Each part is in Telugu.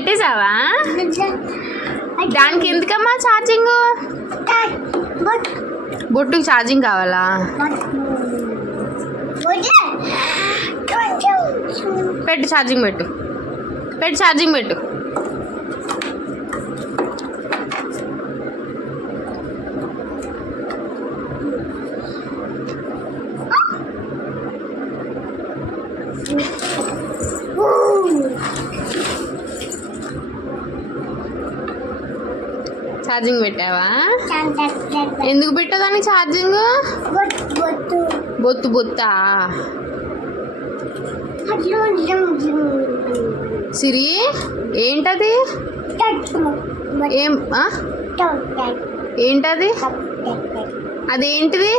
పెట్టేసావా? దానికి ఎందుకమ్మా ఛార్జింగ్? బొట్టుకు ఛార్జింగ్ కావాలా? పెట్టు ఛార్జింగ్ పెట్టు ఛార్జింగ్ పెట్టు. ఛార్జింగ్ పెట్టావా? ఎందుకు పెట్టదాన్ని ఛార్జింగ్? బొత్తా సిరి ఏంటది? ఏంటది? అదేంటిది?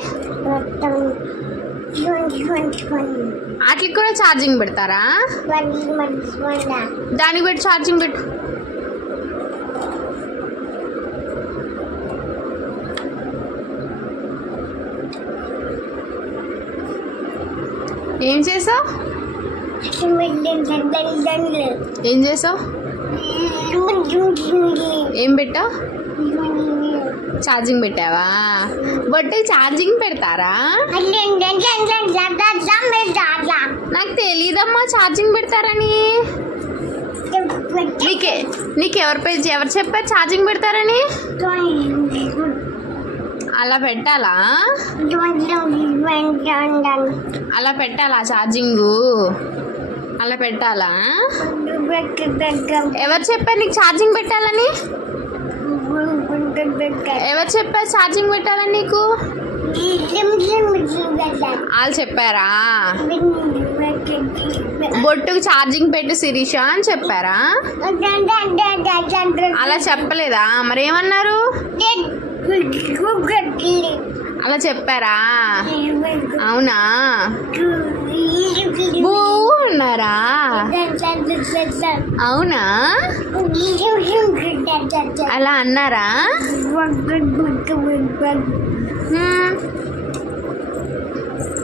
వాటికి కూడా ఛార్జింగ్ పెడతారా? దానికి పెట్టి ఛార్జింగ్ పెట్టు. ఏం చేసావు? ఏం పెట్టావు? ఛార్జింగ్ పెట్టావా? బట్ ఛార్జింగ్ పెడతారా? నాకు తెలీదమ్మా ఛార్జింగ్ పెడతారని. ఎవరు చెప్పారు ఛార్జింగ్ పెడతారని? అలా పెట్టాలా? అలా పెట్టాలా ఛార్జింగు? అలా పెట్టాలా? ఎవరు చెప్పారు నీకు ఛార్జింగ్ పెట్టాలని? ఎవరు చెప్పారు ఛార్జింగ్ పెట్టాలని నీకు? వాళ్ళు చెప్పారా? బొట్టుకు ఛార్జింగ్ పెట్టు శిరీష అని చెప్పారా? అలా చెప్పలేదా? మరేమన్నారు? అలా చెప్పారా? అవునా? బూ అన్నారా? అవునా? అలా అన్నారా?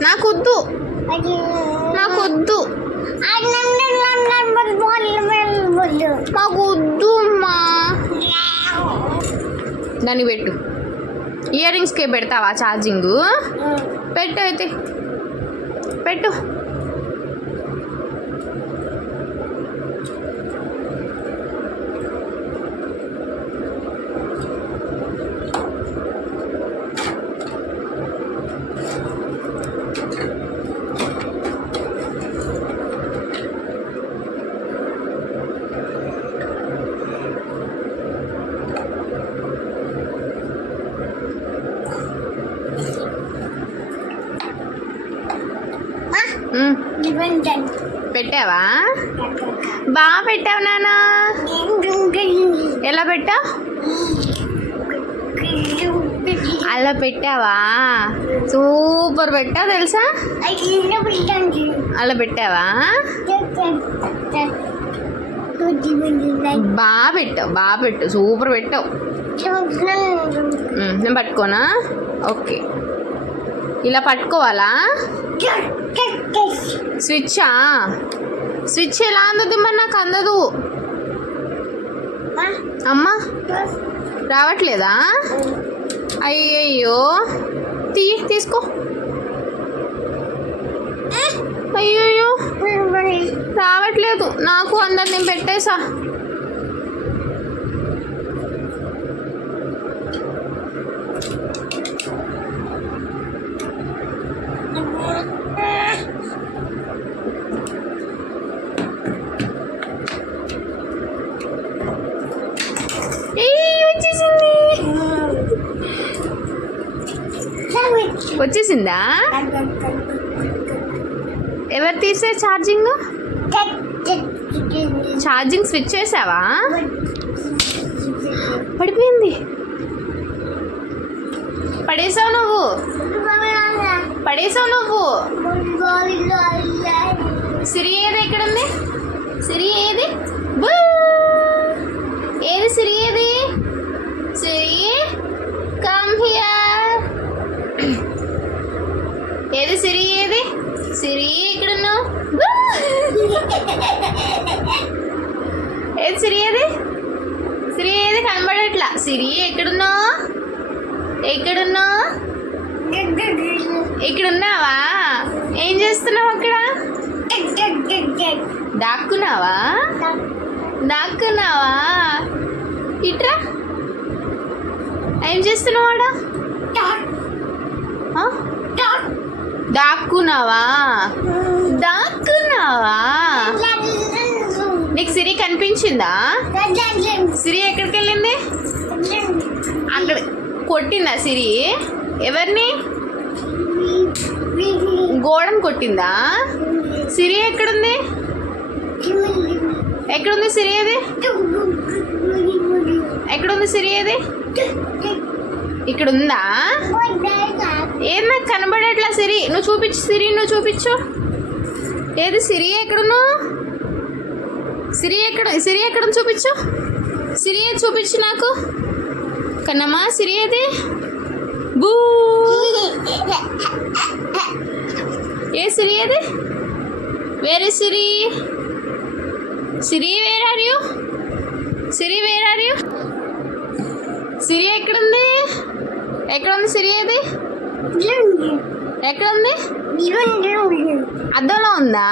నాకొద్దు నాకొద్దు అమ్మా. దాన్ని పెట్టు. ఇయర్ రింగ్స్కే పెడతావా ఛార్జింగు? పెట్టు అయితే పెట్టు. పెట్టావా? బాగా పెట్టావు నాన్న. ఎలా పెట్టావు? అలా పెట్టావా? సూపర్ పెట్టావు తెలుసా? అలా పెట్టావా? బాగా పెట్టు సూపర్ పెట్టావు. నేను పట్టుకోనా? ఓకే, ఇలా పట్టుకోవాలా? స్విచ్ ఎలా అందదు? మరి నాకు అందదు. అమ్మా రావట్లేదా? అయ్యయ్యో తీసుకో. అయ్యయ్యో రావట్లేదు నాకు. అందరు నేను పెట్టేసా. వచ్చేసిందా? ఎవరు తీసే ఛార్జింగ్? స్విచ్ చేసావా? పడిపోయింది. పడేసావు నువ్వు. సిరి ఏది? ఎక్కడుంది సిరి? ఏది సిరి? ఏది సిరి? Come here. ఏది సిరి? ఏది సిరి? ఎక్కడున్నావు? ఏది సిరి ఏది? సిరి ఏది కనబడట్లా. సిరి ఎక్కడున్నావు? ఎక్కడున్నావు? ఇక్కడున్నావా? ఏం చేస్తున్నావు అక్కడ? దాక్కున్నావా? దాక్కున్నావా? ఇట్రా. ఏం చేస్తున్నావు ఆడ? ఆ? దాక్కున్నావా? దాక్కున్నావా? నీకు సిరి కనిపించిందా? సిరి ఎక్కడికి వెళ్ళింది? అక్కడ కొట్టిందా సిరి? ఎవరిని? గోడను కొట్టిందా? సిరి ఎక్కడుంది? ఎక్కడుంది సిరి ఏది? ఎక్కడుంది సిరి ఏది? ఇక్కడ ఉందా? ఏది నాకు కనబడట్లా సిరి. నువ్వు చూపించు సిరి, నువ్వు చూపించు. ఏది సిరి? ఎక్కడున్నావు? సిరి ఎక్కడ? సిరి ఎక్కడ చూపించు. సిరి ఏది చూపించు నాకు. కన్నమ్మా సిరి ఏది? బూ. ఏ సిరి ఏది? వేరే Siri. Siri where are you? Siri where are you? Siri ఎక్కడుంది? ఎక్కడుంది సిరి ఏది? ఎక్కడుంది? అద్దంలో ఉందా?